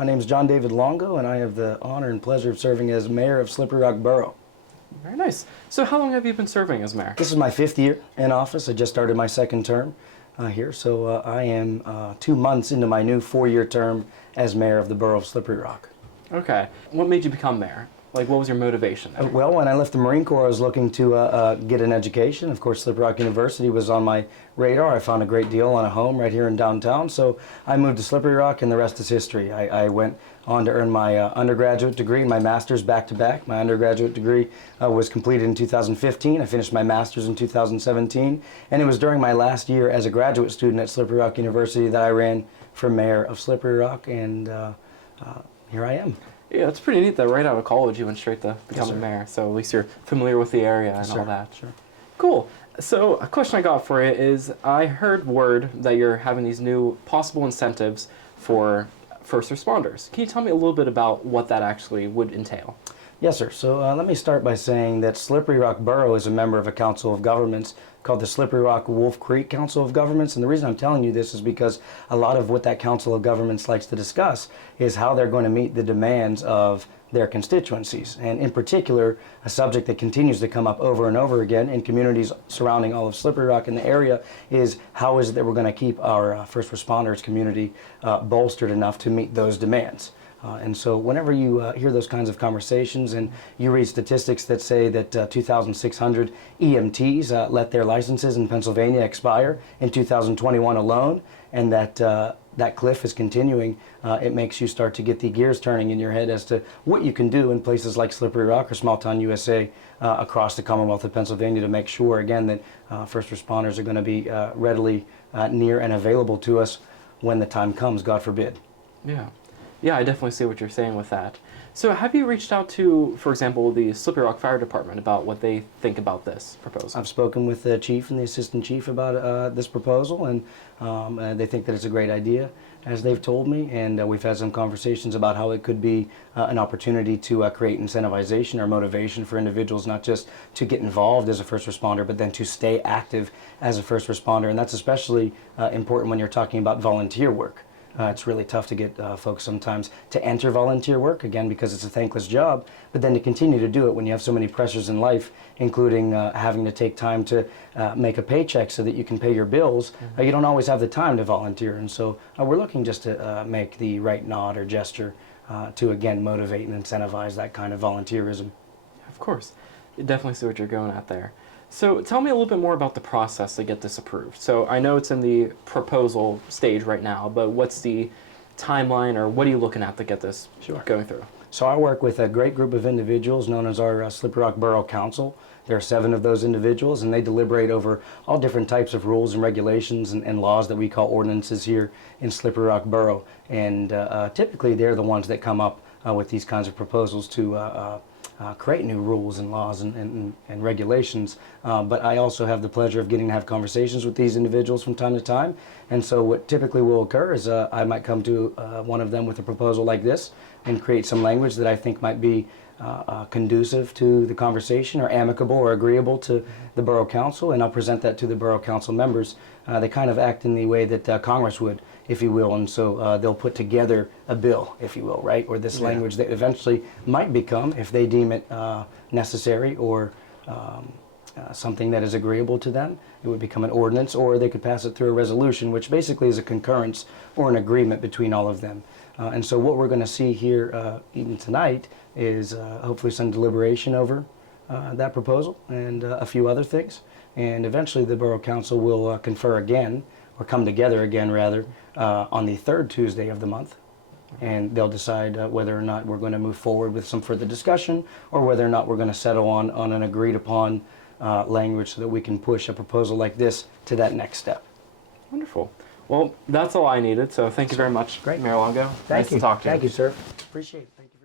My name is John David Longo, and I have the honor and pleasure of serving as mayor of Slippery Rock Borough. Very nice. So how long have you been serving as mayor? This is my 5th year in office. I just started my 2nd term here, so I am 2 months into my new 4-year term as mayor of the borough of Slippery Rock. Okay. What made you become mayor? Like, what was your motivation there? Well, when I left the Marine Corps, I was looking to get an education. Of course, Slippery Rock University was on my radar. I found a great deal on a home right here in downtown, so I moved to Slippery Rock, and the rest is history. I went on to earn my undergraduate degree and my master's back-to-back. My undergraduate degree was completed in 2015. I finished my master's in 2017, and it was during my last year as a graduate student at Slippery Rock University that I ran for mayor of Slippery Rock, and here I am. Yeah, it's pretty neat that right out of college you went straight to becoming mayor, so at least you're familiar with the area and all that. Sure. Cool. So a question I got for you is, I heard word that you're having these new possible incentives for first responders. Can you tell me a little bit about what that actually would entail? Yes, sir. So let me start by saying that Slippery Rock Borough is a member of a council of governments called the Slippery Rock Wolf Creek Council of Governments. And the reason I'm telling you this is because a lot of what that council of governments likes to discuss is how they're going to meet the demands of their constituencies. And in particular, a subject that continues to come up over and over again in communities surrounding all of Slippery Rock in the area is how is it that we're going to keep our first responders community bolstered enough to meet those demands. And so whenever you hear those kinds of conversations and you read statistics that say that 2,600 EMTs let their licenses in Pennsylvania expire in 2021 alone, and that that cliff is continuing, it makes you start to get the gears turning in your head as to what you can do in places like Slippery Rock or small town USA across the Commonwealth of Pennsylvania to make sure, again, that first responders are going to be readily near and available to us when the time comes, God forbid. Yeah. Yeah, I definitely see what you're saying with that. So have you reached out to, for example, the Slippery Rock Fire Department about what they think about this proposal? I've spoken with the chief and the assistant chief about this proposal, and they think that it's a great idea, as they've told me, and we've had some conversations about how it could be an opportunity to create incentivization or motivation for individuals, not just to get involved as a first responder, but then to stay active as a first responder, and that's especially important when you're talking about volunteer work. It's really tough to get folks sometimes to enter volunteer work, again, because it's a thankless job, but then to continue to do it when you have so many pressures in life, including having to take time to make a paycheck so that you can pay your bills. You don't always have the time to volunteer, and so we're looking just to make the right nod or gesture to, again, motivate and incentivize that kind of volunteerism. Of course. You definitely see what you're going at there. So tell me a little bit more about the process to get this approved. So I know it's in the proposal stage right now, but what's the timeline, or what are you looking at to get this going through? So I work with a great group of individuals known as our Slippery Rock Borough Council. There are 7 of those individuals, and they deliberate over all different types of rules and regulations and laws that we call ordinances here in Slippery Rock Borough. And typically they're the ones that come up with these kinds of proposals to create new rules and laws and regulations, but I also have the pleasure of getting to have conversations with these individuals from time to time. And so what typically will occur is I might come to one of them with a proposal like this and create some language that I think might be conducive to the conversation or amicable or agreeable to the Borough Council, and I'll present that to the Borough Council members. They kind of act in the way that Congress would, if you will, and so they'll put together a bill, if you will, right, or this language that eventually might become, if they deem it necessary or something that is agreeable to them, it would become an ordinance, or they could pass it through a resolution, which basically is a concurrence or an agreement between all of them. And so what we're going to see here even tonight is hopefully some deliberation over that proposal and a few other things. And eventually the Borough Council will confer again, or come together again rather, on the 3rd Tuesday of the month. And they'll decide whether or not we're going to move forward with some further discussion, or whether or not we're going to settle on an agreed upon language so that we can push a proposal like this to that next step. Wonderful. Well, that's all I needed, so thank you very much, Great. Mayor Longo. Thank you. Nice to talk to you. Thank you, sir. Appreciate it. Thank you.